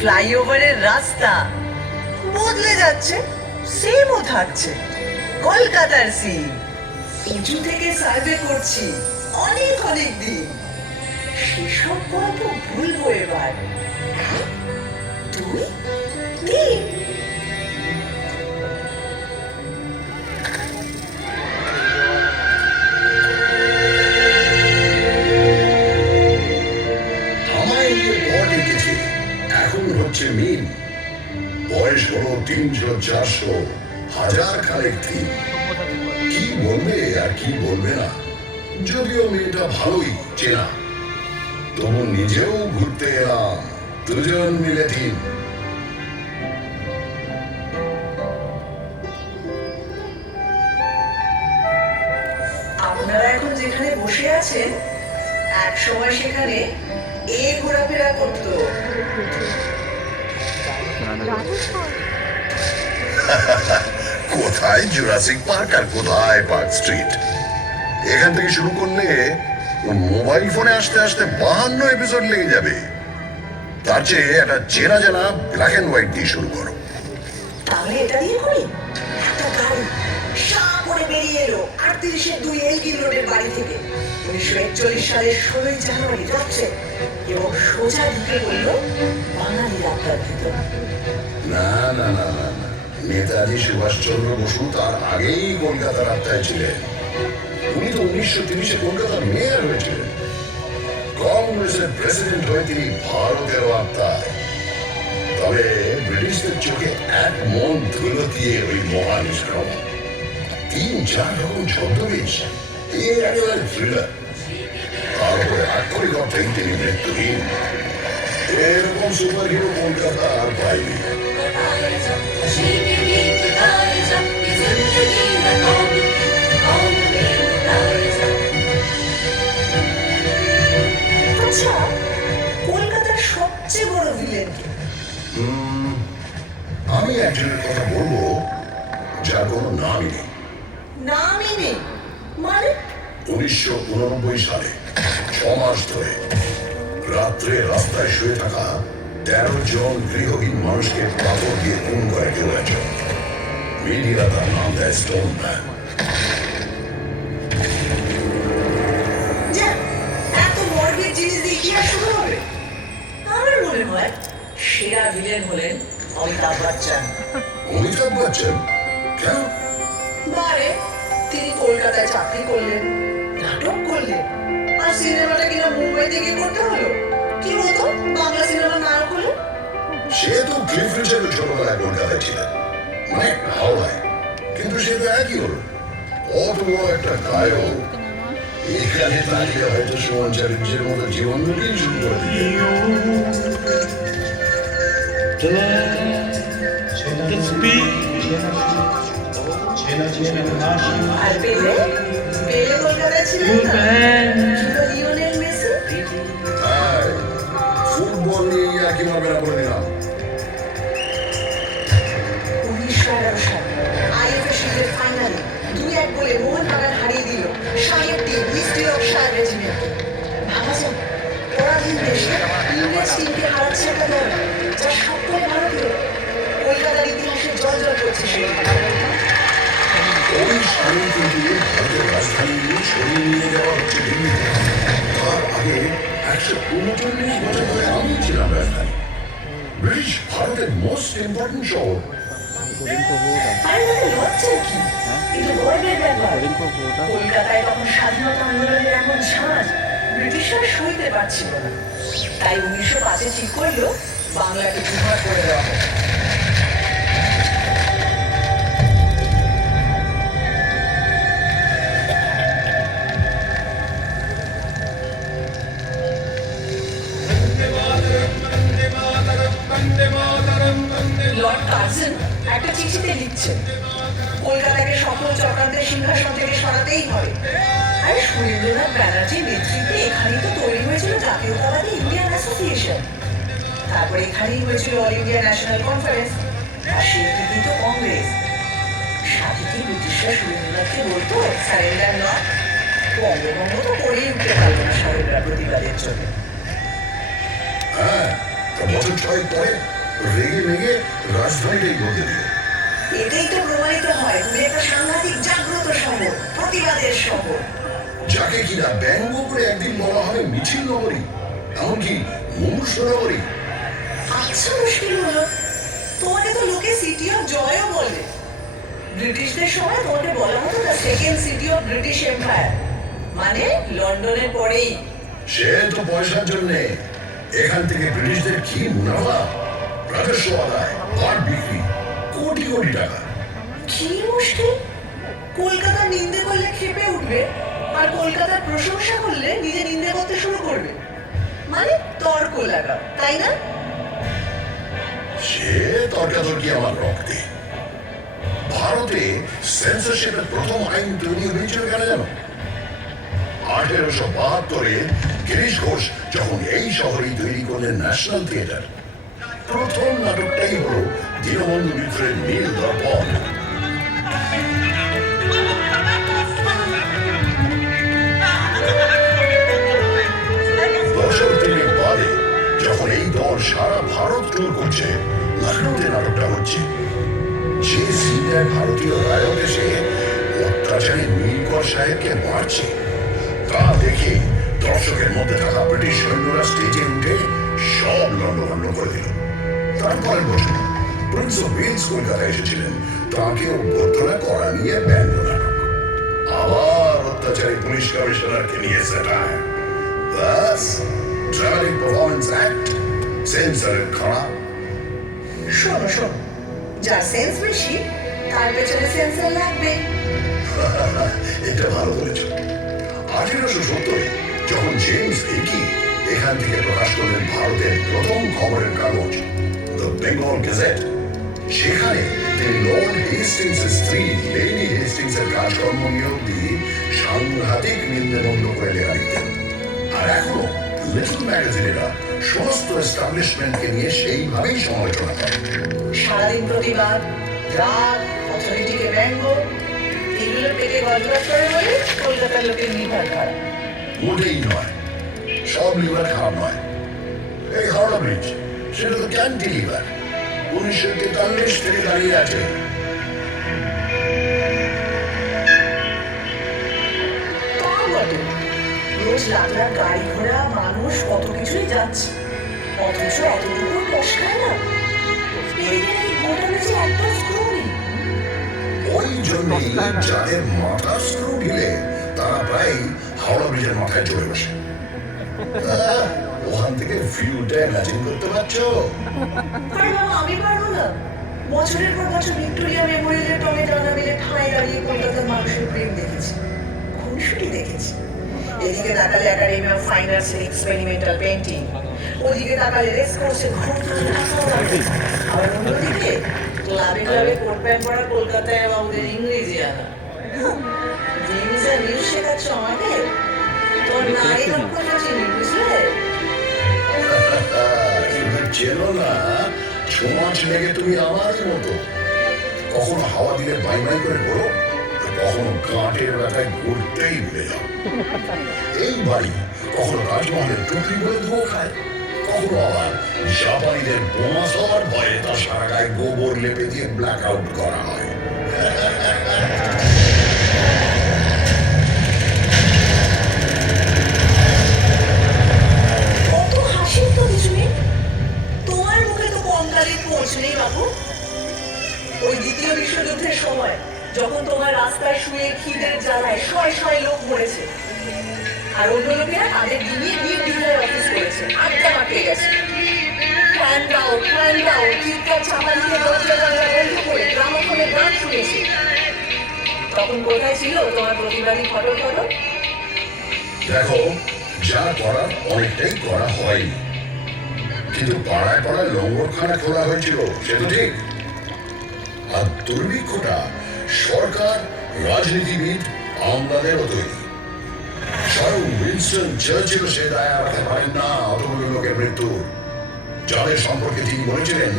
ফ্লাইওভারের রাস্তা বদলে যাচ্ছে, সেমও থাকছে। কলকাতার সিন উঁচু থেকে সার্ভে করছি অনেক অনেক দিন। সেসব গল্প ভুলবো এবার। 1 2 3। আমায় নিয়ে পথ এঁকেছে, এখন হচ্ছে মিম। বয়স হলো 300 400 হাজার খানেক দিন। কি বলবে আর কি বলবে না, যদিও মেয়েটা ভালোই চেনা, তবু নিজেও ঘুরতে এলাম দুজন মিলে দিন। আপনারা এখন যেখানে বসে আছেন, এক সময় সেখানে এ ঘোরাফেরা করতো। কোথায় জুরাসিক পার্ক আর কোথায় পার্ক স্ট্রিট। এখান থেকে শুরু করলে মোবাইল ফোনে আসতে আসতে 52 এপিসোড লেগে যাবে। তার চেয়ে একটা চেনা জানা ব্ল্যাক এন্ড হোয়াইট দিয়ে শুরু করো। তাহলে এটা দিয়ে করি। একটা গাড়ি সা করে বেরিয়ে এলো 38-2 এলগিন রোডের বাড়ি থেকে 1941 সালের 16 জানুয়ারি যাচ্ছে, এবং সোজা ঢুকে পড়ল বাঙালি রাস্তার ভিতর। না না না না না, নেতাজি সুভাষচন্দ্র বসু তার আগেই কলকাতার আত্মায় ছিলেন। উনি তো 1930-এ কলকাতার মেয়র হয়েছিলেন। কংগ্রেসের প্রেসিডেন্ট হয়ে তিনি ভারতের আত্মায়। তবে ব্রিটিশদের চোখে এক মন ধুলো দিয়ে ওই মহানিষ্ক্রম 3-4 রকম ছদ্মবেশ, একেবারে থ্রিলার। তার উপরে আক্ষরিক অর্থেই তিনি মৃত্যুহীন। এরকম সুপার হিরো কলকাতা আর পাইনি। আচ্ছা, কলকাতার সবচেয়ে বড় ভিলেন কে? আমি একজনের কথা বলবো যার কোনো নামই নেই। নামই নেই মানে? 1989 সালে 6 মাস ধরে রাত্রে রাস্তায় শুয়ে থাকা 13 জন গৃহহীন মানুষকে পাথর দিয়ে খুন করে কেউ একজন। মিডিয়া তার নাম দেয় স্টোন ম্যান। এত মর্গের জিনিস দিয়ে ইতিহাস শুরু হবে? আমার মনে হয় সেরা ভিলেন হলেন অমিতাভ বচ্চন। অমিতাভ বচ্চন? কেন? বারে তিনি কলকাতায় চাকরি করলেন, নাটক করলেন, আর সিনেমাটা কিনা মুম্বাই থেকে করতে হলো। কি হতো বাংলা সিনেমা নায়ক হলে? সে তো ক্লিফ রিচার্ডও ছোটবেলায় কলকাতায় ছিলেন, মানে হাওড়ায়। কিন্তু সে তো একই হলো, অত বড় একটা গায়ক এখানে দাঁড়িয়ে হয়তো সুমন চ্যাটার্জির মতো জীবন রুটিন শুরু করে দিবে। আর পেলে পেলে কলকাতায় ছিলেন না? কিংবা লিওনেল মেসি? হ্যাঁ, ফুটবল নিয়ে একই ভাবে করে দিলাম। 1911 সাল আইএফএ শিল্ডের ফাইনালে 2-1 গোলে মোহনবাগান হারিয়ে দিল সাহেব টিম ইস্ট ইয়র্কশায়ার রেজিমেন্টকে। ভাবা যায়, পরাধীন দেশে ইংরেজ টিমকে হারাচ্ছে একটা দল যা সকলে ভারতীয়। কলকাতার ইতিহাসে জলজল করছে সেই ওই স্বাধীন কিন্তু ভারতের রাজধানী সরিয়ে নিয়ে যাওয়া হচ্ছে দিল্লিতে। তার আগে 139 বছর ধরে আমি ছিলাম রাজধানী। ব্রিটিশ ভারতের মোস্ট ইম্পর্টেন্ট শহর। আরে তাতে লজ্জার কি? এটা গর্বের ব্যাপার। কলকাতায় তখন স্বাধীনতা আন্দোলনের এমন ঝাঁজ ব্রিটিশরা সইতে পারছিল না। তাই 1905-এ ঠিক করলো বাংলাকে বিভাগ করে দেওয়া হবে। লর্ড কার্জন একটা চিঠিতে লিখছেন, কলকাতাকে সকল চক্রান্তের সিংহাসন থেকে সরাতেই হবে। আর সুরেন্দ্রনাথ ব্যানার্জির নেতৃত্বে এখানেই তো তৈরি হয়েছিল জাতীয়তাবাদী ইন্ডিয়ান অ্যাসোসিয়েশন। তারপরে এখানেই হয়েছিল অল ইন্ডিয়া ন্যাশনাল কনফারেন্স, আর সেই থেকেই তো কংগ্রেস। সাথে কি ব্রিটিশরা সুরেন্দ্রনাথকে বলতো সারেন্ডার নট? বঙ্গভঙ্গ তো করেই উঠতে পারলো না সারেন্ডার প্রতিবাদের জন্য। হ্যাঁ, বছর 6 পরে রেগে মেগে রাজধানীটাই বদলে দিল। এটাই তো প্রমাণিত হয় তুমি একটা সাংঘাতিক জাগ্রত শহর, প্রতিবাদের শহর। যাকে কিনা ব্যঙ্গ করে একদিন বলা হবে মিছিল নগরী, এমনকি মুমূর্ষ নগরী। আচ্ছা, মুশকিল হলো তোমাকে তো লোকে সিটি অফ জয়ও বলে। ব্রিটিশদের সময় তোমাকে বলা হতো the second city of British empire, মানে লন্ডনের পরেই। সে তো পয়সার জন্যে। এখান থেকে ব্রিটিশদের কি মুনাফা, রাজস্ব আদায়, পাট বিক্রি, কোটি কোটি টাকা। কি মুশকিল, কলকাতার নিন্দে করলে ক্ষেপে উঠবে, আর কলকাতার প্রশংসা করলে নিজে নিন্দে করতে শুরু করবে, মানে তর্ক লাগাও, তাই না? সে তর্কাতর্কি আমার রক্তে। ভারতে সেন্সরশিপের প্রথম আইন তৈরি হয়েছিল কেন জানো? 1872-এ গিরিশ ঘোষ যখন এই শহরেই তৈরি করলেন ন্যাশনাল থিয়েটার, প্রথম নাটকটাই হলো দীনবন্ধু মিত্রের নীল দর্পণ। বছর 3 বাদে যখন এই দল সারা ভারত ট্যুর করছে, লখনৌতে নাটকটা হচ্ছে। যে সিনিয়র ভারতীয় নায়ক এসে অত্যাচারী নীলকর সাহেবকে মারছে, তা দেখে দর্শকের মধ্যে থাকা ব্রিটিশ সৈন্যরা স্টেজে উঠে সব লন্ডভন্ড করে দিল। তারপরের বছর প্রিন্স অফ ওয়েলস কলকাতায় এসেছিলেন, তাকে অভ্যর্থনা করা নিয়ে ব্যঙ্গ নাটক। আবার অত্যাচারী পুলিশ কমিশনারকে নিয়ে স্যাটায়ার। ব্যাস, ড্রামাটিক পারফরমেন্স অ্যাক্ট, সেন্সরের খারাপ। শোনো শোনো, যার সেন্স বেশি তার পেছনে সেন্সর লাগবে। এটা ভালো বলেছ। 1870-এ যখন জেমস হিকি এখান থেকে প্রকাশ করলেন ভারতের প্রথম খবরের কাগজ দ্য বেঙ্গল গেজেট, সেখানে তিনি লর্ড হেস্টিংসের স্ত্রী লেডি হেস্টিংসের কাজকর্ম নিয়োগ দিয়ে সাংঘাতিক নিন্দবন্ধ করে লেখা লিখতেন। আর এখনো লিটল ম্যাগাজিনেরা সমস্ত এস্টাবলিশমেন্টকে নিয়ে সেইভাবেই সমালোচনা করে। সারাদিন প্রতিবাদ, রাগ, অথরিটিকে ব্যঙ্গ, এগুলো পেটে গজবাজ করে বলে কলকাতার লোকের লিভার খারাপ। মোটেই নয়, সব লিভার খারাপ নয়। এই হাওড়া ব্রিজ, সেটা তো ক্যান্টিলিভার, 1943 থেকে দাঁড়িয়ে আছে। তা বটে, রোজ লাখ লাখ গাড়ি ঘোড়া মানুষ কত কিছুই যাচ্ছে, অথচ এতটুকু কষ্ট খায় না। এদিকে নাকি গোটা বেঁচে একটা স্ক্রু নেই। ওই জন্যই যাদের মাথা স্ক্রু ঢিলে তারা প্রায় হাওড়া ব্রিজের মাথায় চলে বসে। ওখান থেকে ভিউটা ইমাজিন করতে পারছো? আরে বাবা, আমি পারবো না। বছরের পর বছর ভিক্টোরিয়া মেমোরিয়ালের টনে জানা মেলে ঠাঁই দাঁড়িয়ে কলকাতার মানুষের প্রেম দেখেছি, খুনসুটি দেখেছি। এদিকে তাকালে academy of fine arts experimental painting, ওদিকে তাকালে রেস কোর্সে আর অন্যদিকে ক্লাবে ক্লাবে কোট প্যান্ট পরা কলকাতায় আমাদের ইংরেজি আনা। জিনিস আর নিউজ শেখাচ্ছ আমাকে, তোর নারী দক্ষতা চিনি, বুঝলে? চেনো না, ছোঁয়াচ লেগে তুমি আমারই মতো। কখনো হাওয়া দিলে বাই বাই করে ঘোরো, কখনো কাঁটের ব্যথায় ঘুরতেই ভুলে যাও। এই বাড়ি কখনো তাজমহলের টুকরি বলে ধুয়ো খায়, কখনো আবার জাপানিদের বোমা সবার ভয়ে তার সারা গায়ে গোবর লেপে দিয়ে ব্ল্যাক আউট করা হয়। কত হাসির তো কিছু নেই, তোমার মুখে তো কঙ্কালের পৌঁছ নেই বাবু। ওই দ্বিতীয় বিশ্বযুদ্ধের সময় যখন তোমার রাস্তায় শুয়ে খিদের জ্বালায় শয় শয় লোক মরেছে, আর অন্য লোকেরা তাদের দিয়ে নির্দ্বিধায় অফিস করেছে, আড্ডা মাখিয়ে গেছে। ফ্যান দাও, ফ্যান দাও, চিৎকার চাপা দিয়ে দরজা জানলা বন্ধ করে গ্রামোফোনে গান শুনেছি। তখন কোথায় ছিল তোমার প্রতিবাদী ফটক ফটক? দেখো, যা করার অনেকটাই করা হয়নি, কিন্তু পাড়ায় পাড়ায় লঙ্গরখানা খোলা হয়েছিল, সে তো ঠিক। আর দুর্ভিক্ষটা সরকার, রাজনীতিবিদ, আমলাদেরও তৈরি। স্বয়ং উইনস্টন চার্চিল সে দায় রাখতে পারেন না অতগুলো লোকের মৃত্যু, যাদের সম্পর্কে তিনি বলেছিলেন,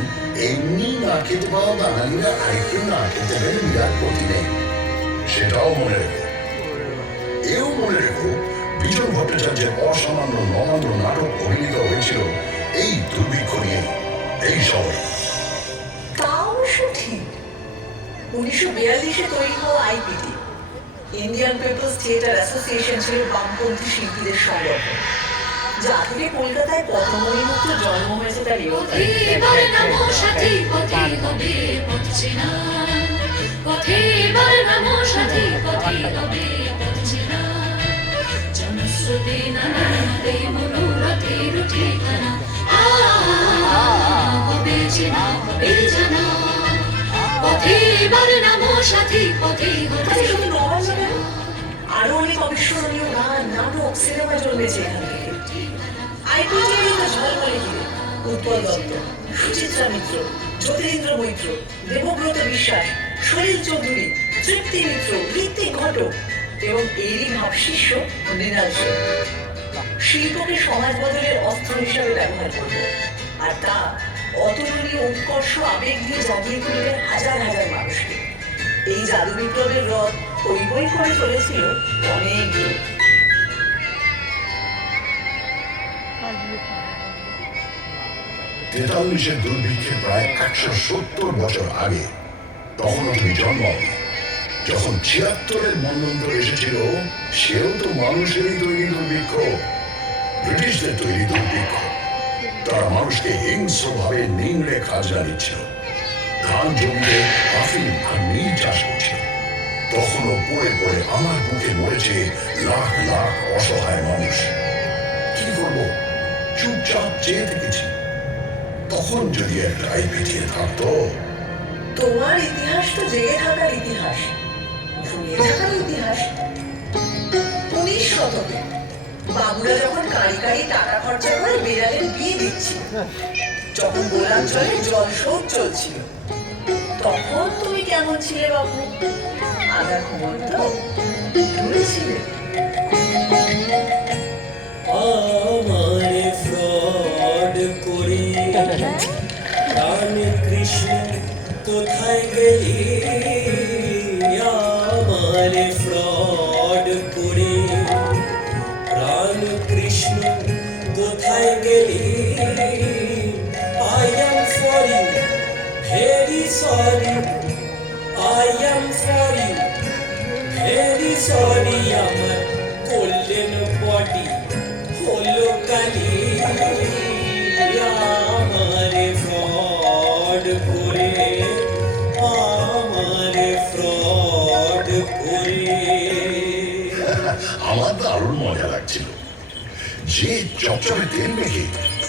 এমনি না খেতে পাওয়া বাঙালিরা আরেকটু না খেতে পেলে বিরাট ক্ষতি নেই। সেটাও মনে রেখো। এও মনে রেখো, বিজন ভট্টাচার্যের অসামান্য নবান্ন নাটক অভিনীত হয়েছিল এই দুর্ভিক্ষ নিয়ে, এই সময়। তা অবশ্য ঠিক। 1942-এ তৈরি হওয়া আইপিটি, ইন্ডিয়ান পিপলস থিয়েটার অ্যাসোসিয়েশন, ছিল বামপন্থী শিল্পীদের সংগঠন, যা থেকে কলকাতায় পদ্মমণি মুক্ত জন্ম হয়েছে তার আরো অনেক অবিস্মরণীয় গান, নাটক, সিনেমা জন্মেছে এখান থেকে। আইপিটির ঝলমলে হিরে উৎপল দত্ত, সুচিত্রা মিত্র, জ্যোতিরিন্দ্র মৈত্র, দেবব্রত বিশ্বাস, সলিল চৌধুরী, তৃপ্তি মিত্র, ঋত্বিক ঘটক এবং এরই ভাবশিষ্য মৃণাল সেন। শিল্পকে সমাজ বদলের অস্ত্র হিসাবে ব্যবহার করব, আর তা অতুলনীয় উৎকর্ষ আবেগ দিয়ে জাগিয়ে তুলবে হাজার হাজার মানুষকে। এই জাদু বিপ্লবের রথ বই বই করে চলেছিল অনেক দূর। 43-এর দুর্ভিক্ষের প্রায় 170 বছর আগে, তখনও তুমি জন্মাওনি। যখন 76-এর মন্বন্তর এসেছিল, সেও তো মানুষেরই তৈরি দুর্ভিক্ষ, ব্রিটিশদের তৈরি দুর্ভিক্ষ। তারা মানুষকে হিংস্রভাবে নিংড়ে খাজনা দিচ্ছিল, ধান জমিতে আফিম আর নীল চাষ করছিল। তখনও পড়ে পড়ে আমার বুকে মরেছে লাখ লাখ অসহায় মানুষ। কি করবো, চুপচাপ চেয়ে থেকেছি। তখন যদি একটা আইপিটি থাকতো। তোমার ইতিহাস তো জেগে থাকার ইতিহাস, ঘুমিয়ে থাকার ইতিহাস। 19 শতকে বাবুরা যখন কারি কারি টাকা খরচা করে বিড়ালের বিয়ে দিচ্ছিল, যখন গোলাঞ্চলে জল শোধ চলছিল, তখন তুমি কেমন ছিলে বাবু? আধা ঘুমন্ত, দূরে ছিলে। আমারে ফ্রড করে প্রাণ কৃষ্ণ কোথায় গেলি? আমারে ফ্রড করে প্রাণ কৃষ্ণ কোথায় গেলি? I am sorry, very sorry, I am sorry, very sorry, আমার golden body হলো কালি। আমারে ফ্রড করে, আমারে ফ্রড করে। আমার দারুণ মজা লাগছিল। যে চকচকে তেল মেখে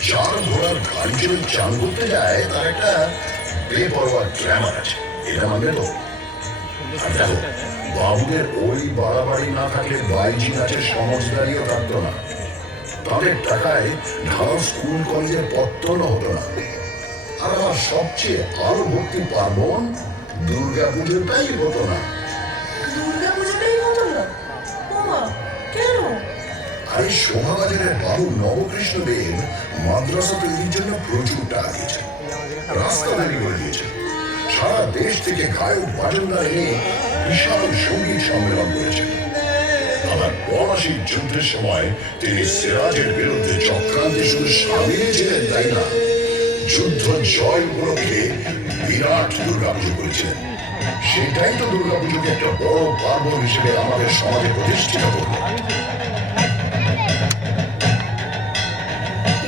4 ঘোড়ার গাড়ি চড়ে চান করতে যায়, তার একটা বেপরোয়া গ্ল্যামার আছে, এটা মানবে তো? আর দেখো, বাবুদের ওই বাড়াবাড়ি না থাকলে বাইজি নাচের সমজদারিও থাকতো না। তাদের টাকায় ঢাল স্কুল কলেজের পত্তন হতো না। আর আমার সবচেয়ে আরো ভক্তি পার্বণ দুর্গা পুজোটাই হতো না। দুর্গা পুজোটাই হতো না? ওমা, কেন? আর এই শোভাবাজারের বাবু নবকৃষ্ণ দেব মাদ্রাসা তৈরির জন্য প্রচুর টাকা দিয়েছেন, রাস্তা তৈরি করে দিয়েছেন, সারা দেশ থেকে গায়ক বাজনদার এনে বিশাল সঙ্গীত সম্মেলন করেছেন। আবার ৮২ যুদ্ধের সময় তিনি সিরাজের বিরুদ্ধে চক্রান্তে শুধু সামিল ছিলেন তাই না, যুদ্ধ জয় উপলক্ষে বিরাট দুর্গাপুজো করেছিলেন। সেটাই তো দুর্গাপুজোকে একটা বড় পার্বণ হিসেবে আমাদের সমাজে প্রতিষ্ঠিত করবে।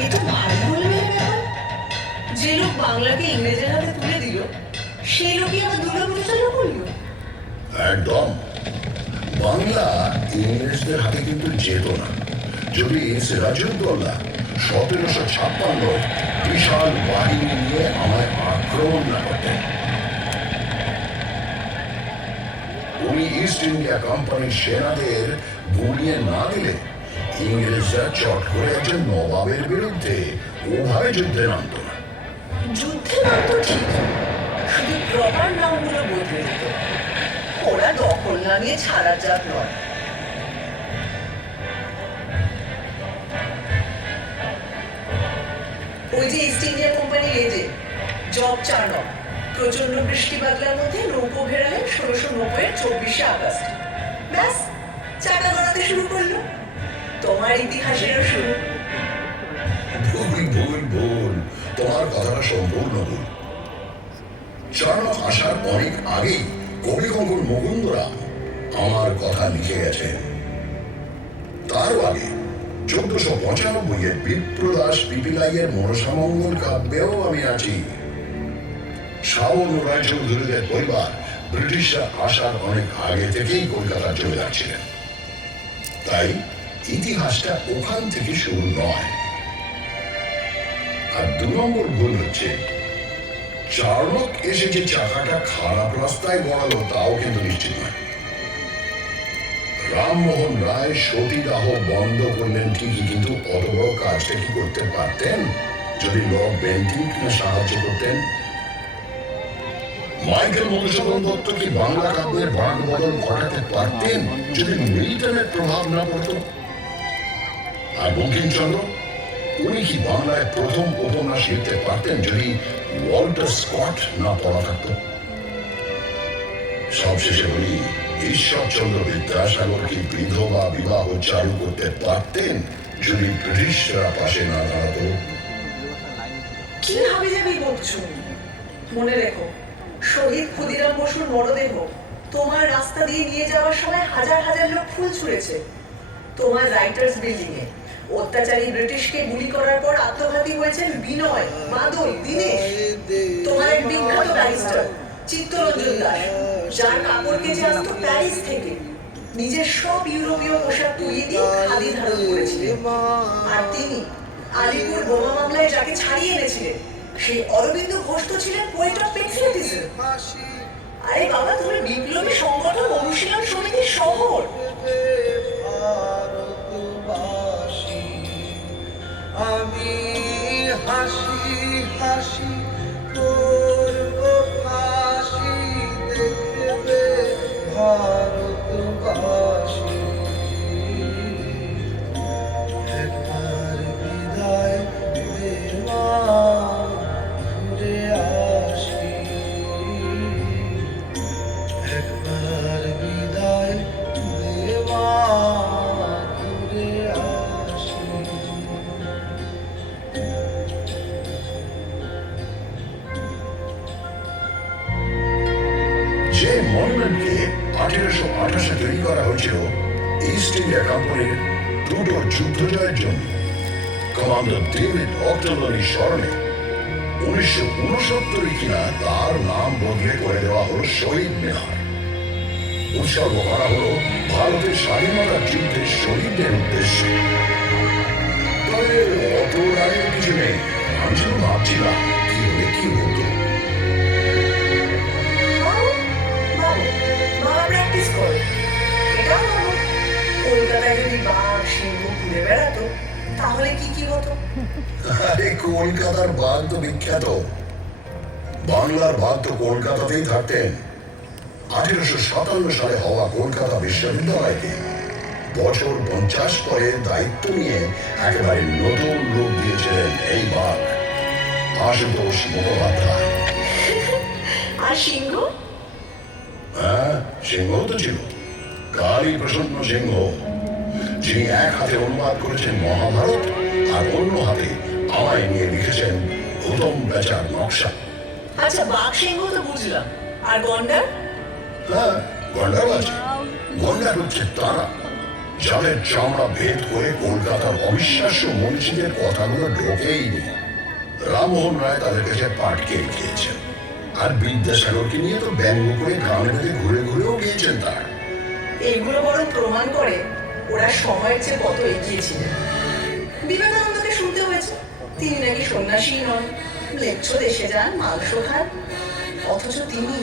এ তো ভারী হলো ব্যাপার। যে লোক বাংলাকে ইংরেজের হাতে তুলে দিল, সেই লোকই আবার দুর্গা পুজো চালু করলো। একদম। বাংলা ইংরেজদের হাতে কিন্তু যেত না যদি সিরাজউদ্দৌলা ১৭৫৬ বিশাল বাহিনী নিয়ে আমায় আক্রমণ না করতেন। উনি ইস্ট ইন্ডিয়া কোম্পানির সেনাদের গুলিয়ে না দিলে ইংরেজরা চট করে একজন নবাবের বিরুদ্ধে ওভাবে যুদ্ধে নামত না। যুদ্ধে নামতো ঠিক, শুধু প্রপার নামগুলো বদলে দিত। ওরা দখল না নিয়ে ছাড়ার জাত নয়। ওই যে ইস্ট ইন্ডিয়া কোম্পানির এজেন্ট জব চার্নক প্রচন্ড বৃষ্টি বাদলার মধ্যে নৌকো ভেড়ালেন ১৬৯০-এর ২৪শে আগস্ট। ব্যাস, চাকা গড়াতে শুরু করলো। তোমার ইতিহাসেরও শুরু। ভুল। তোমার কথাটা সম্পূর্ণ ভুল। চাণক্য আসার অনেক আগেই কবি কঙ্কন মুকুন্দরাম আমার কথা লিখে গেছেন। তারও আগে 1495 বিপ্রদাস পিপিলাইয়ের মনসামঙ্গল কাব্যেও আমি আছি। শাওন রায় চৌধুরীদের পরিবার ব্রিটিশরা আসার অনেক আগে থেকেই কলকাতা চলে যাচ্ছিলেন, তাই ইতিহাসটা ওখান থেকে শুরু নয়। আর 2 নম্বর ভুল হচ্ছে, চাণক্য এসে যে চাকাটা খারাপ রাস্তায় গড়ালো তাও কিন্তু নিশ্চিত নয়। রামমোহন রায় সতীদাহ বন্ধ করলেন ঠিকই, কিন্তু অত বড় কাজটা কি করতে পারতেন যদি লর্ড বেন্টিঙ্ককে সাহায্য করতেন? মাইকেল মধুসূদন দত্ত কি বাংলা কাব্যের ভাগ বদল ঘটাতে পারতেন যদি মিল্টনের প্রভাব না পড়ত? আর বঙ্কিমচন্দ্র, উনি কি বাংলায় প্রথম উপন্যাস লিখতে পারতেন যদি ওয়াল্টার স্কট না পড়া থাকত? সবশেষে বলি, ঈশ্বরচন্দ্র বিদ্যাসাগর কি বিধবা বিবাহ চালু করতে পারতেন যদি ব্রিটিশরা পাশে না দাঁড়াতো? কি হাবি যাবি বলছো? মনে রেখো, শহীদ ক্ষুদিরাম বসুর মরদেহ তোমার রাস্তা দিয়ে নিয়ে যাওয়ার সময় হাজার হাজার লোক ফুল ছুঁড়েছে। তোমার রাইটার্স বিল্ডিং এ অত্যাচারী ব্রিটিশকে গুলি করার পর আত্মঘাতী হয়েছেন বিনয়, বাদল, দীনেশ। তোমার এক বিখ্যাত ব্যারিস্টার চিত্তরঞ্জন দাস, যার কাপড় কেচে আসতো প্যারিস থেকে, নিজের সব ইউরোপীয় পোশাক তুলিয়ে দিয়ে খাদি ধারণ করেছিলেন। আর তিনি আলিপুর বোমা মামলায় যাকে ছাড়িয়ে এনেছিলেন, সেই অরবিন্দ ঘোষ তো ছিলেন পোয়েট অফ পেট্রিয়টিজম। আরে বাবা, তুমি বিপ্লবী সংগঠন অনুশীলন সমিতির শহর। আমি হাসি হাসি করব ফাঁসি, দেখবে ভারতবাসী। একবার বিদায় দেওয়া ঘুরে আসি, একবার বিদায় দেওয়া ঘুরে আসি। যে মনুমেন্টকে 1828 তৈরি করা হয়েছিল ইস্ট ইন্ডিয়া কোম্পানির 2টো যুদ্ধ জয়ের জন্য, কমান্ডার ডেভিড অক্টনলির স্মরণে 1969 কিনা তার নাম বদলে করে দেওয়া হলো শহীদ মিনার। উৎসর্গ করা হলো ভারতের স্বাধীনতার যুদ্ধে শহীদদের উদ্দেশ্যে। তবে অত রাগের কিছু নেই। আমি শুধু ভাবছিলাম কি হলে কি হতো। প্র্যাকটিস করো, এটাও ভালো। কলকাতায় যদি বাঘ সিংহ ঘুরে বেড়াতো তাহলে কি কি হতো? আরে কলকাতার বাঘ তো বিখ্যাত। বাংলার বাঘ তো কলকাতাতেই থাকতেন। 1857 সালে হওয়া কলকাতা বিশ্ববিদ্যালয়কে বছর 50 পরে দায়িত্ব নিয়ে একেবারে নতুন রূপ দিয়েছিলেন এই বাঘ, আশুতোষ মুখোপাধ্যায়। আর সিংহ? হ্যাঁ, সিংহ তো ছিল, কালী প্রসন্ন সিংহ, যিনি এক হাতে অনুবাদ করেছেন মহাভারত আর অন্য হাতে আমায় নিয়ে লিখেছেন হুতম বেচার নকশা। আচ্ছা, বাঘ সিংহ তো বুঝলাম, আর গন্ডার? হ্যাঁ, গন্ডার আছে। গন্ডার হচ্ছে তারা যাদের চামড়া ভেদ করে কলকাতার অবিশ্বাস্য মনীষীদের কথাগুলো ঢোকেইনি। রামমোহন রায় তাদের কাছে পাটকে খেয়েছেন, আর বিদ্যাসাগরকে নিয়ে তো ব্যঙ্গ করে গ্রামে বেঁধে ঘুরে ঘুরেও গিয়েছেন তার। এগুলো বরং প্রমাণ করে ওরা সময়ের চেয়ে কত এগিয়ে ছিলেন। বিবেকানন্দকে শুনতে হয়েছে তিনি নাকি সন্ন্যাসী নন, ম্লেচ্ছ দেশে যান, মাংস খান, অথচ তিনি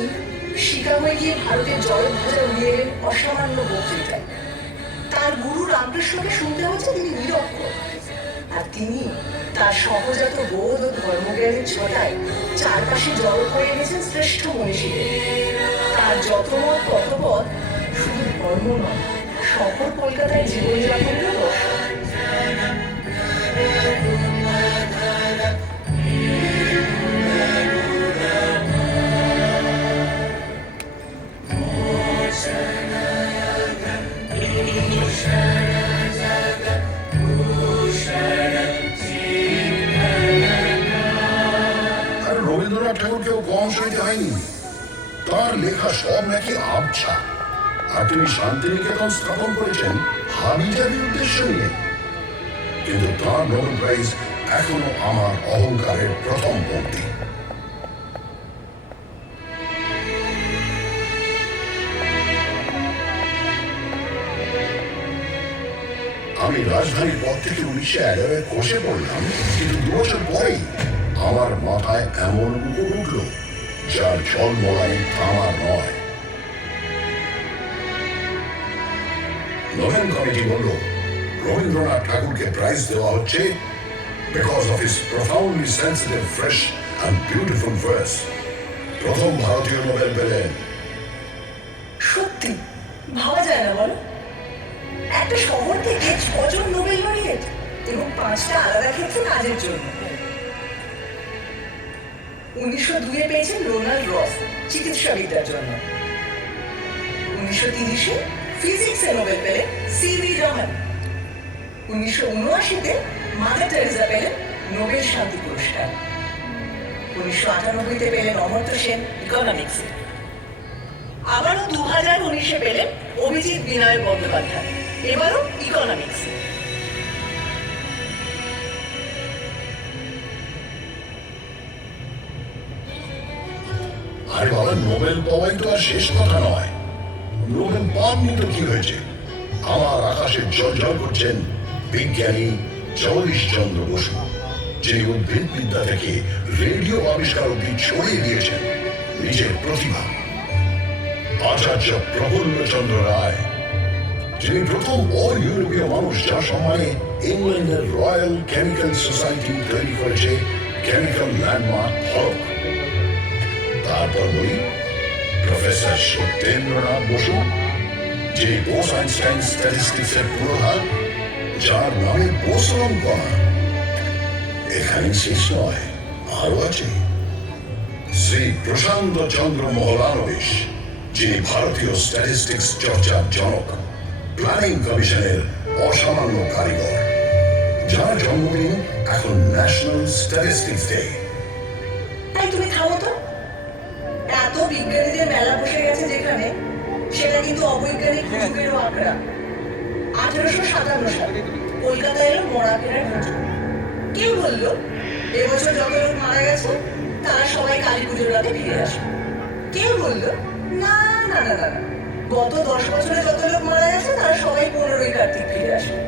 শিকাগোয় গিয়ে ভারতের জয়ধ্বজা উড়িয়ে এলেন অসামান্য বক্তৃতায়। তার গুরু রামকৃষ্ণকে শুনতে হয়েছে তিনি নিরক্ষর, আর তিনি তার সহজাত বোধ ও ধর্মজ্ঞানের ছটায় চারপাশে জড়ো করে এনেছেন শ্রেষ্ঠ মনীষীদের। তার যত মত তত পথ শুধু ধর্ম নয়, শহর কলকাতায় জীবনযাপনেরও দর্শন। অংশ নিতে হয়নি। তার লেখা সব নাকি আবছা। আর তিনি শান্তিনিকেতন স্থাপন করেছেন হাবিজাবি উদ্দেশ্য নিয়ে। কিন্তু তার নোবেল প্রাইজ এখনো আমার অহংকারের প্রথম পংক্তি। আমি রাজধানীর পর থেকে 1911 খসে পড়লাম, কিন্তু 2 বছর পরেই আমার মাথায় এমন মুকুট উঠল যার ঝলমলাই থামার নয়। নোবেল কমিটি বলল রবীন্দ্রনাথ ঠাকুরকে প্রাইজ দেওয়া হচ্ছে because of his profoundly sensitive, fresh and beautiful verse. প্রথম ভারতীয় নোবেল পেলেন। সত্যি ভাবা যায় না বলো, একটা শহর থেকে 6 জন নোবেল লরিয়েট এবং 5টা আলাদা ক্ষেত্রে কাজের জন্য। 1902 পেয়েছেন রোনাল্ড রস চিকিৎসাবিদ্যার জন্য। 1930 ফিজিক্সে নোবেল পেলেন সিভি রমন। 1979 মাদার টেরেসা পেলেন নোবেল শান্তি পুরস্কার। 1998 পেলেন অমর্ত্য সেন ইকোনমিক্সে। আবারও 2019 পেলেন অভিজিৎ বিনায়ক বন্দ্যোপাধ্যায়, এবারও ইকোনমিক্সে। আরে বাবা, নোবেল পাওয়াই তো আর শেষ কথা নয়। নোবেল পাননি তো কি হয়েছে? আমার আকাশে জ্বলজ্বল করছেন বিজ্ঞানী জগদীশ চন্দ্র বসু, যিনি উদ্ভিদ বিদ্যা থেকে রেডিও আবিষ্কার অব্দি ছড়িয়ে দিয়েছেন নিজের প্রতিভা। আচার্য প্রফুল্লচন্দ্র রায়, যিনি প্রথম অল ইউরোপীয় মানুষ যার সম্মানে ইংল্যান্ডের রয়্যাল কেমিক্যাল সোসাইটি তৈরি করেছে কেমিক্যাল ল্যান্ডমার্ক ফলক। তারপর বলি প্রফেসর সত্যেন্দ্রনাথ বসু, যিনি বোস আইনস্টাইন স্ট্যাটিস্টিক্সের পুরোধা, যার নামে বোসন কণা। এখানে শেষ নয়, আরো আছে শ্রী প্রশান্ত চন্দ্র মহলানবিশ, যিনি ভারতীয় স্ট্যাটিস্টিক্স চর্চার জনক, প্ল্যানিং কমিশনের অসামান্য কারিগর, যার জন্মদিন এখন ন্যাশনাল স্ট্যাটিস্টিক্স ডে। তাই তুমি থামো তো, এত বিজ্ঞানীদের মেলা বসে গেছে যেখানে, সেটা কিন্তু অবৈজ্ঞানিক যুগেরও আঁকড়া। 1857 সালে কলকাতা এলো মরা ফেরার হুজুগ। কেউ বলল এবছর যত লোক মারা গেছে তারা সবাই কালী পুজোর রাতে ফিরে আসবে। কেউ বলল না না না না, গত 10 বছরে যত লোক মারা গেছে তারা সবাই 15ই কার্তিক ফিরে আসবে।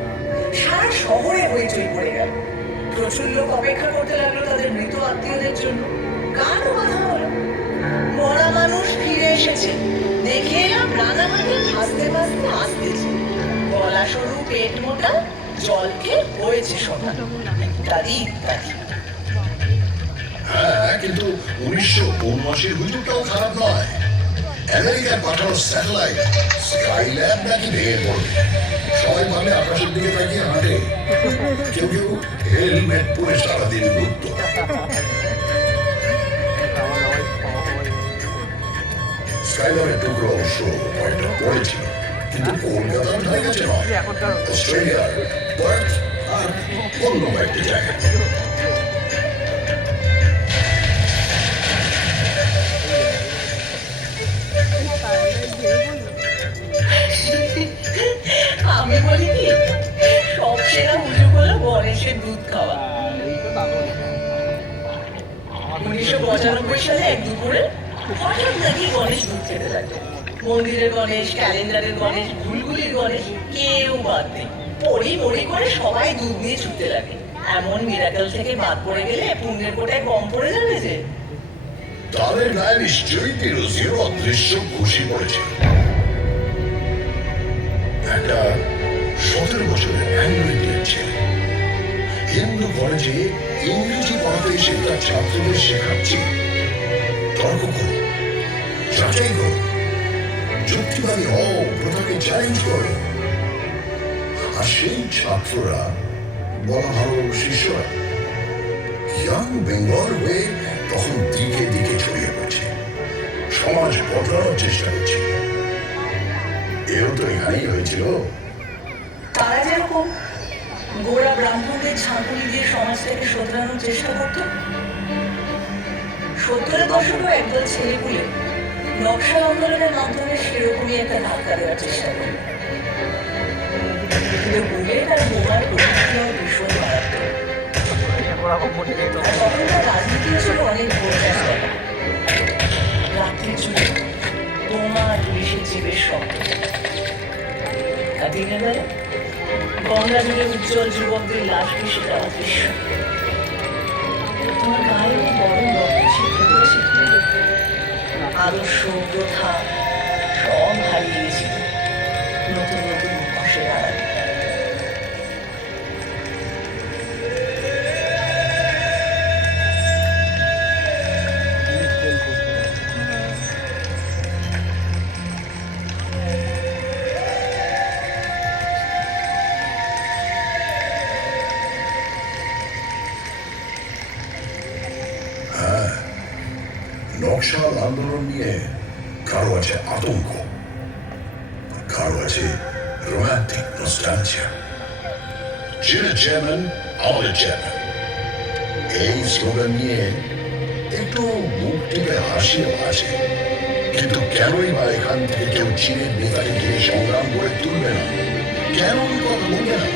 সারা শহরে হইচই পড়ে গেল। প্রচুর লোক অপেক্ষা করতে লাগলো তাদের মৃত আত্মীয়দের জন্য। গানও কথা হলো, মরা মানুষ ফিরে এসেছে, দেখে এলাম রাঙামাটি ভাসতে ভাসতে আসতেছে, গলা সরু পেট মোটা, জলকে হয়েছে সোনা, ইত্যাদি ইত্যাদি। হ্যাঁ, কিন্তু 1979 হুজুরটাও খারাপ নয়। আমেরিকার পাঠানো স্যাটেলাইট স্কাইল্যাব নাকি ভেঙে পড়বে। সবাই ভাবে আকাশের দিকে তাকিয়ে হাঁটে, কেউ কেউ হেলমেট পরে সারাদিন ঘুরত। স্কাইল্যাবের টুকরো অবশ্য কয়েকটা পড়েছিল, কিন্তু কলকাতার ধারে কাছে নয়, অস্ট্রেলিয়ার পার্থ আর অন্য কয়েকটি জায়গায়। আমি বলি কি, সব সেরা হুজুগ হলো গণেশের দুধ খাওয়া। 1995 সালে এক দুপুরে হঠাৎ নাকি গণেশ দুধ খেতে লাগে। মন্দিরের গণেশ, ক্যালেন্ডারের গণেশ, ঘুলঘুলির গণেশ, কেউ বাদ নেই। পড়ি মরি করে সবাই দুধ নিয়ে ছুটতে লাগে। এমন মিরাকেল থেকে বাদ পড়ে গেলে পুণ্যের কোটায় কম পড়ে যাবে যে। তাদের গায়ে নিশ্চয়ই তিরুজিও অদৃশ্য খুশি পড়েছে। একটা 17 বছরের অ্যাংলো ইন্ডিয়ান ছেলে হিন্দু কলেজে ইংরেজি পড়াতে এসে তার ছাত্রদের শেখাচ্ছে তর্ক করো, যাচাই করো, যুক্তিবাদী হও, প্রথাকে চ্যালেঞ্জ করো। আর সেই ছাত্ররা, বলা ভালো শিষ্যরা, ইয়াং বেঙ্গল হয়ে তখন দিকে দিকে ছড়িয়ে পড়ছে, সমাজ বদলানোর চেষ্টা করছে। এও তো এখানেই হয়েছিল। তারা যেরকম গোড়া ব্রাহ্মণদের ঝাঁকুনি দিয়ে সমাজটাকে শোধরানোর চেষ্টা করত, সত্তরের দশকেও একদল ছেলেপুলে নকশাল আন্দোলনের মাধ্যমে সেরকমই একটা ধাক্কা দেওয়ার চেষ্টা করল। কিন্তু বুলেট আর বোমার প্রতিক্রিয়াও ভীষণ মারাত্মক। আর তখনকার রাজনীতিও ছিল অনেক ভোটার কথা। রাত্রি জুড়ে বোমা আর পুলিশের জীবের শব্দ। আর দিনের বেলা গঙ্গা জুড়ে উজ্জ্বল যুবকদের লাশ ভেসে যাওয়া দৃশ্য। তোমার গায়ে গরম রক্ত ছিটকে পড়েছে। আদর্শ প্রথা সব হারিয়ে গেছিল নতুন নতুন মুখোশের আড়ালে। নকশাল আন্দোলন নিয়ে কারো আছে আতঙ্ক, কারো আছে রোমান্টিক নস্টালজিয়া। যিনি চেয়ারম্যান আমাদের চেয়ারম্যান, এই স্লোগান নিয়ে একটু মুখ টিপে হাসিও আছে। কিন্তু কেনই বা এখান থেকে কেউ চীনের নেতাকে গিয়ে সংগ্রাম করে তুলবে না? কেন ওই কথা বলবে না?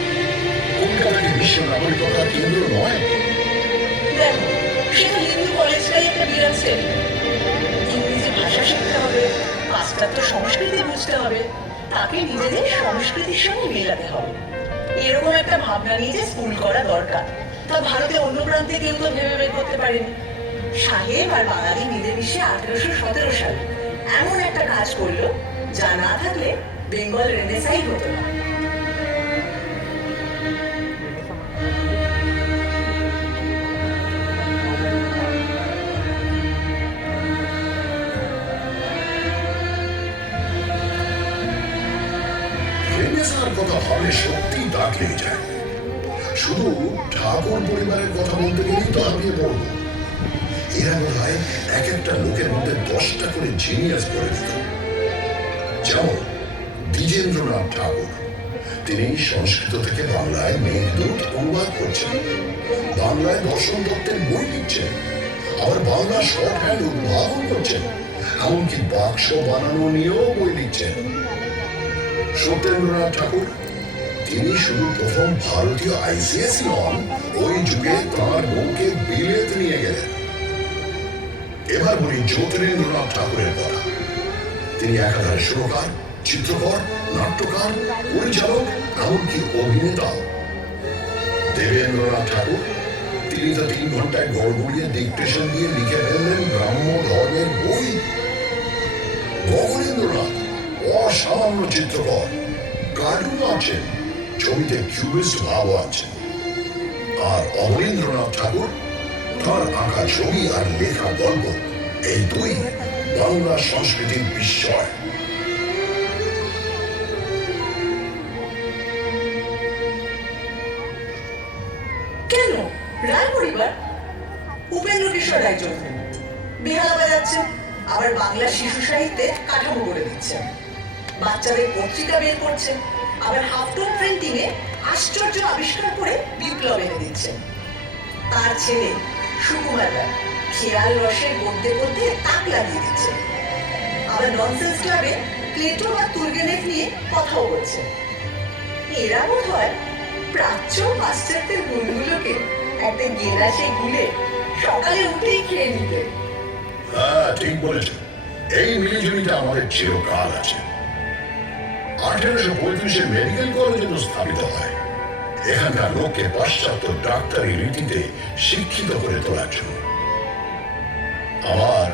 কলকাতাকে বিশ্ব নাগরিকতার কেন্দ্র নয়? দেখো, সেটা হিন্দু কলেজটাই একটা বিরাট সেট। ইংরেজি ভাষা শিখতে হবে, পাশ্চাত্য সংস্কৃতি বুঝতে হবে, তাকে নিজেদের সংস্কৃতির সঙ্গে মেলাতে হবে। এরকম একটা ভাবনা নিয়ে যে স্কুল করা দরকার, তা ভারতে অন্য প্রান্তে কেউ তো ভেবে বের করতে পারেনি। সাহেব আর বাঙালি মিলেমিশে 1817 সালে এমন একটা কাজ করলো যা না থাকলে বেঙ্গল রেনেসাই হতো না। রেনেসাঁর কথা ভাবে সত্যি দাগ লেগে যায়। শুধু ঠাকুর পরিবারের কথা বলতে গেলেই তো হারিয়ে পড়ব। এরা বোধ হয় এক একটা লোকের মধ্যে 10টা করে জিনিয়াস করে দিত। যেমন দ্বিজেন্দ্রনাথ ঠাকুর, তিনি সংস্কৃত থেকে বাংলায় মেঘদূত অনুবাদ করছেন, বাংলায় দর্শন তত্ত্বের বই লিখছেন, আবার বাংলা শর্ট হ্যান্ড উদ্ভাবন করছেন, এমনকি বাক্স বানানো নিয়েও বই লিখছেন। সত্যেন্দ্রনাথ ঠাকুর, তিনি শুধু প্রথম ভারতীয় আইসিএসই নন, ওই যুগে তাঁর বউকে বিলেত নিয়ে গেলেন। এবার বলি জ্যোতিরেন্দ্রনাথ ঠাকুরের কথা। তিনি একাধারে সুরকার, চিত্রকর, নাট্যকার, পরিচালক, এমনকি অভিনেতা। দেবেন্দ্রনাথ ঠাকুর, তিনি তো 3 ঘন্টায় গড়গড়িয়ে ডিকটেশন দিয়ে লিখে ফেললেন ব্রাহ্ম ধর্মের বই। গগনেন্দ্রনাথ অসামান্য চিত্রকর, কার্টুন আছেন, ছবিতে কিউবিস্ট ভাব আছেন। আর অবনীন্দ্রনাথ ঠাকুর, তার আঁকা ছবি আর লেখা গল্প, এই দুই বাংলা সংস্কৃতির বিস্ময়। কেন রায় পরিবার? উপেন্দ্র কিশোর রায়চৌধুরী বেহালা বাজাচ্ছেন, আবার বাংলা শিশু সাহিত্যে কাঠামো করে দিচ্ছেন, বাচ্চাদের পত্রিকা বের করছেন, আবার হাফটোন প্রিন্টিং এ আশ্চর্য আবিষ্কার করে বিপ্লব এনে দিচ্ছেন। তার ছেলে সুকুমার রায় খেয়াল রসের গদ্যে গদ্যে তাক লাগিয়ে দিচ্ছেন, আবার ননসেন্স ক্লাবে প্লেটো বা তুর্গেনেভ নিয়ে কথাও বলছেন। এরা বোধ হয় প্রাচ্য পাশ্চাত্যের গুণগুলোকে একটা গেলাসে গুলে সকালে উঠেই খেয়ে নিতে। হ্যাঁ, ঠিক বলেছ। এই মিলিজুলিটা আমাদের চিরকাল আছে। 1835-এ মেডিকেল কলেজ স্থাপিত হয় এখানকার লোককে পাশ্চাত্য ডাক্তারি রীতিতে শিক্ষিত করে তোলার জন্য। আবার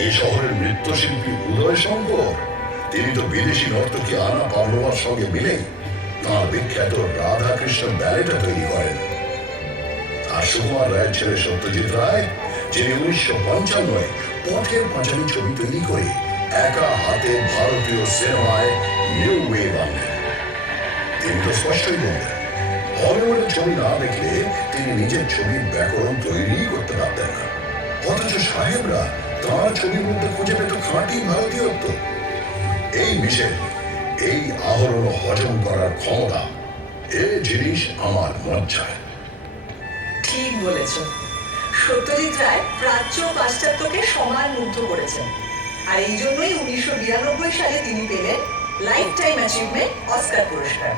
এই শহরের নৃত্যশিল্পী উদয় শঙ্কর, তিনি তো বিদেশি নর্তকী আনা পাভলোভার সঙ্গে মিলে তাঁর বিখ্যাত রাধা কৃষ্ণ ব্যালেটা তৈরি করেন। আর সুকুমার রায়ের ছেলে সত্যজিৎ রায়, যিনি 1955-এ পথের পাঁচালী ছবি তৈরি করে একা হাতে ভারতীয় সিনেমায় নিউ ওয়েভ আনলেন। তিনি তো স্পষ্টই বললেন, হলিউডের ছবি না দেখলে তিনি নিজের ছবির ব্যাকরণ তৈরি করতে পারতেন না। অথচ সাহেবরা তাঁর ছবির মধ্যে খুঁজে পেত খাঁটি ভারতীয়ত্ব। এই মিশেল, এই আহরণ হজম করার ক্ষমতা, এ জিনিস আমার মজ্জায়। ঠিক বলেছ। সত্যজিৎ রায় প্রাচ্য ও পাশ্চাত্যকে সমান মুগ্ধ করেছেন, আর এই জন্যই 1992 সালে তিনি পেলেন লাইফ টাইম অ্যাচিভমেন্ট অস্কার পুরস্কার।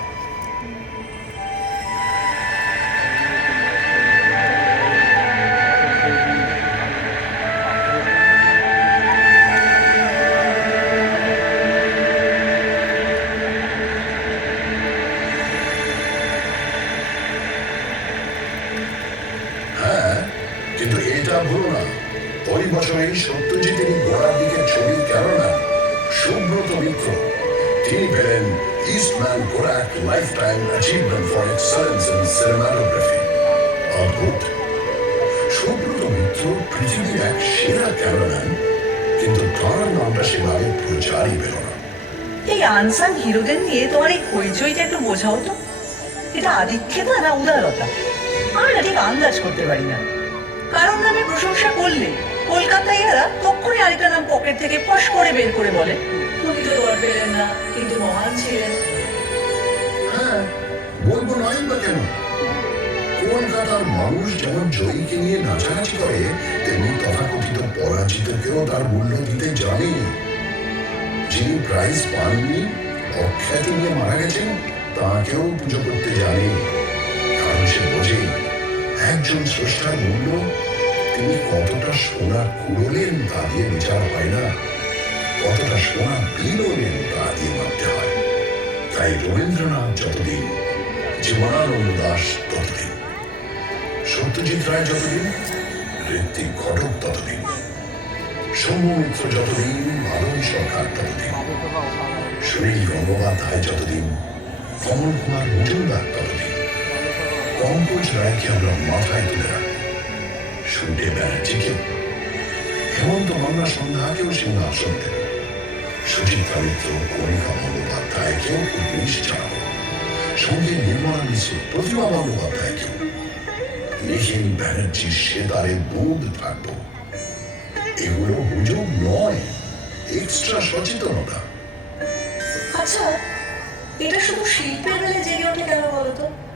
হ্যাঁ, কিন্তু এটা ভুলো না, ওই বছরেই সত্যজিতের গোড়ার দিকের ছবি কেননা সুব্রত মিত্র তিনি পেলেন Eastman Kodak lifetime achievement for excellence in cinematography. অদ্ভুত, সুব্রত মিত্র পৃথিবীর এক সেরা ক্যামেরাম্যান, কিন্তু তার নামটা সেভাবে প্রচারই পেল না। এই আনসাং হিরোদের নিয়ে তোমার এই হইচইটা একটু বোঝাও তো, এটা আদিক্ষেতা না উদারতা? আমি না ঠিক আন্দাজ করতে পারি না। কারণ নামে প্রশংসা করলে কলকাতায় এরা তখনই আরেকটা নাম পকেট থেকে ফস করে বের করে বলে, উনি তো দর পেলেন না কিন্তু মহান ছিলেন। হ্যাঁ, বলবো নয় বা কেন? কলকাতার মানুষ যেমন জয়ীকে নিয়ে নাচানাচি করে, তেমনি তথাকথিত পরাজিতকেও তার মূল্য দিতে জানে। যিনি প্রাইজ পাননি, অখ্যাতি নিয়ে মারা গেছেন, তাকেও পুজো করতে জানে। কারণ সে বোঝে একজন স্রষ্টার মূল্য তিনি কতটা সোনা কুড়োলেন তা দিয়ে বিচার হয় না, কতটা সোনা বিলোলেন তা দিয়ে মাপতে হয়। তাই রবীন্দ্রনাথ যতদিন, জীবনানন্দ দাস ততদিন, সত্যজিৎ রায় যতদিন, ঋত্বিক ঘটক ততদিন, সৌম্য মিত্র যতদিন, মাধবী সরকার ততদিন, সুনীল গঙ্গোপাধ্যায় যতদিন, কমল কুমার মজুমদার ততদিন, পঙ্কজ রায়কে আমরা মাথায় তুলে রাখব, শুনতে ব্যানার্জিকেও, হেমন্ত মান্না সন্ধ্যাকেও সিংহাসন দেব, সুচিত্রা মিত্র, কণিকা বন্দ্যোপাধ্যায়কেও উদ্দেশ জানাবো, সঙ্গে নির্মলা মিশ্র, প্রতিমা বন্দ্যোপাধ্যায়কেও, নিখিল ব্যানার্জির সেতারে বোধ থাকবো। এগুলো হুজুগ নয়, এক্সট্রা সচেতনতা। আচ্ছা, এটা শুধু শিল্পের বেলায় জেগে ওঠে কেন বলতো?